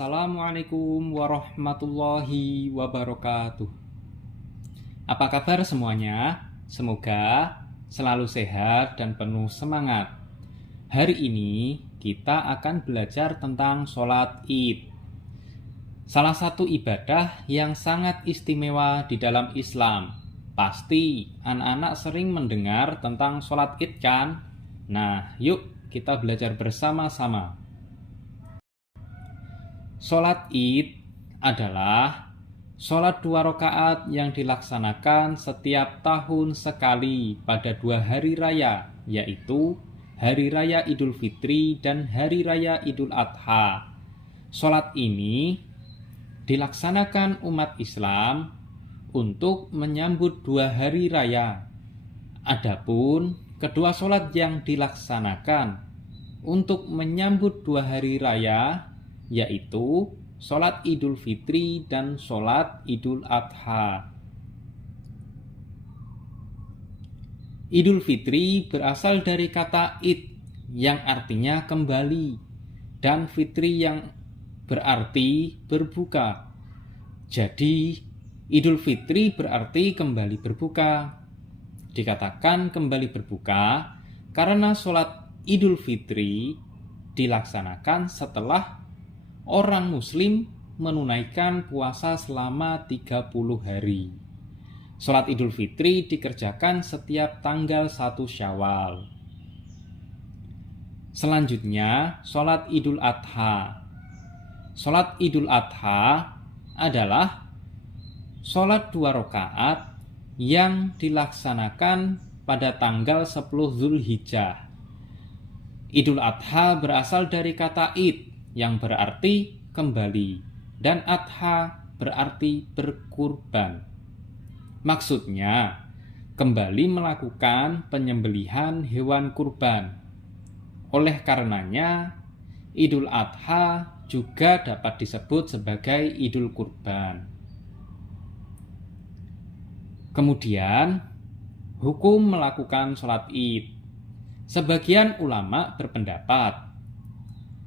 Assalamualaikum warahmatullahi wabarakatuh. Apa kabar semuanya? Semoga selalu sehat dan penuh semangat. Hari ini kita akan belajar tentang sholat Id. Salah satu ibadah yang sangat istimewa di dalam Islam. Pasti anak-anak sering mendengar tentang sholat Id kan? Nah, yuk kita belajar bersama-sama. Sholat Id adalah sholat 2 rakaat yang dilaksanakan setiap tahun sekali pada 2 hari raya, yaitu Hari Raya Idul Fitri dan Hari Raya Idul Adha. Sholat ini dilaksanakan umat Islam untuk menyambut 2 hari raya. Adapun kedua sholat yang dilaksanakan untuk menyambut 2 hari raya yaitu sholat Idul Fitri dan sholat Idul Adha. Idul Fitri berasal dari kata id yang artinya kembali dan fitri yang berarti berbuka. Jadi Idul Fitri berarti kembali berbuka. Dikatakan kembali berbuka karena sholat Idul Fitri dilaksanakan setelah orang Muslim menunaikan puasa selama 30 hari. Sholat Idul Fitri dikerjakan setiap tanggal 1 Syawal. Selanjutnya, sholat Idul Adha. Sholat Idul Adha adalah sholat 2 rakaat yang dilaksanakan pada tanggal 10 Zulhijjah. Idul Adha berasal dari kata id yang berarti kembali dan adha berarti berkurban. Maksudnya kembali melakukan penyembelihan hewan kurban. Oleh karenanya Idul Adha juga dapat disebut sebagai Idul Kurban. Kemudian hukum melakukan sholat id. Sebagian ulama berpendapat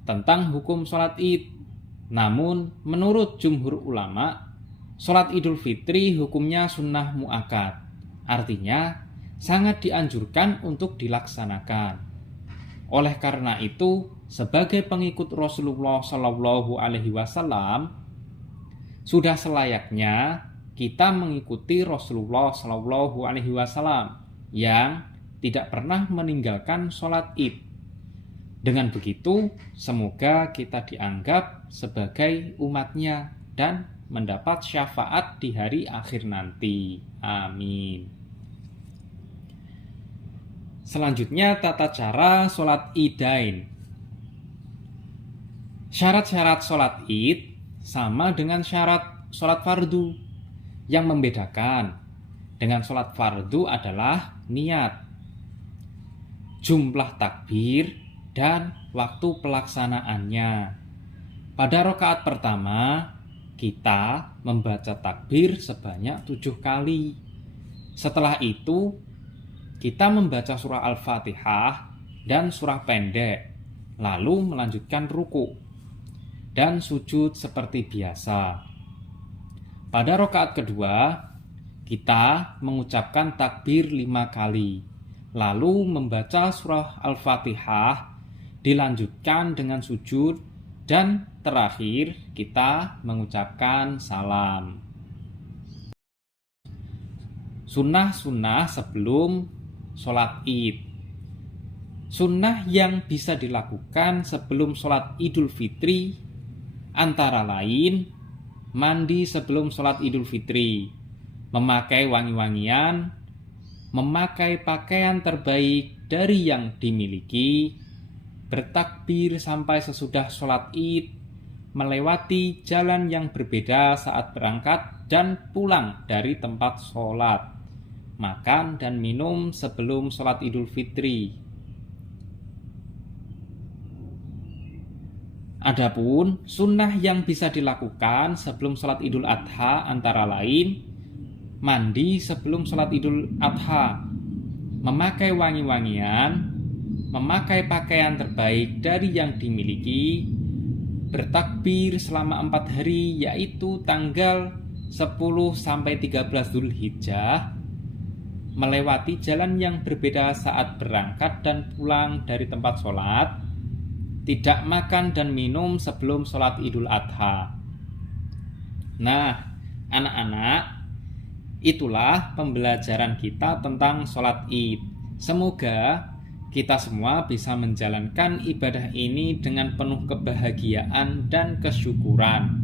tentang hukum sholat id. Namun menurut jumhur ulama, sholat Idul Fitri hukumnya sunnah mu'akkad. Artinya sangat dianjurkan untuk dilaksanakan. Oleh karena itu, sebagai pengikut Rasulullah Shallallahu Alaihi Wasallam, sudah selayaknya kita mengikuti Rasulullah Shallallahu Alaihi Wasallam yang tidak pernah meninggalkan sholat id. Dengan begitu, semoga kita dianggap sebagai umatnya dan mendapat syafaat di hari akhir nanti. Amin. Selanjutnya, tata cara sholat idain. Syarat-syarat sholat id sama dengan syarat sholat fardu. Yang membedakan dengan sholat fardu adalah niat, jumlah takbir, dan waktu pelaksanaannya. Pada rakaat pertama, kita membaca takbir sebanyak 7 kali. Setelah itu, kita membaca surah Al-Fatihah dan surah pendek, lalu melanjutkan ruku dan sujud seperti biasa. Pada rakaat kedua, kita mengucapkan takbir 5 kali, lalu membaca surah Al-Fatihah, dilanjutkan dengan sujud, dan terakhir kita mengucapkan salam. Sunnah-sunnah sebelum sholat id. Sunnah yang bisa dilakukan sebelum sholat Idul Fitri antara lain mandi sebelum sholat Idul Fitri, memakai wangi-wangian, memakai pakaian terbaik dari yang dimiliki, bertakbir sampai sesudah sholat id, melewati jalan yang berbeda saat berangkat dan pulang dari tempat sholat, makan dan minum sebelum sholat Idul Fitri. Adapun sunnah yang bisa dilakukan sebelum sholat Idul Adha antara lain mandi sebelum sholat Idul Adha, memakai wangi-wangian, memakai pakaian terbaik dari yang dimiliki, bertakbir selama 4 hari, yaitu tanggal 10 sampai 13 Dzulhijjah, melewati jalan yang berbeda saat berangkat dan pulang dari tempat sholat, tidak makan dan minum sebelum sholat Idul Adha. Nah, anak-anak, itulah pembelajaran kita tentang sholat Id. Semoga kita semua bisa menjalankan ibadah ini dengan penuh kebahagiaan dan kesyukuran.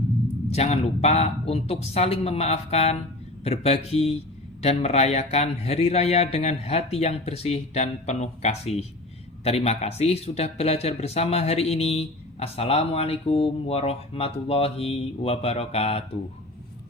Jangan lupa untuk saling memaafkan, berbagi, dan merayakan hari raya dengan hati yang bersih dan penuh kasih. Terima kasih sudah belajar bersama hari ini. Assalamualaikum warahmatullahi wabarakatuh.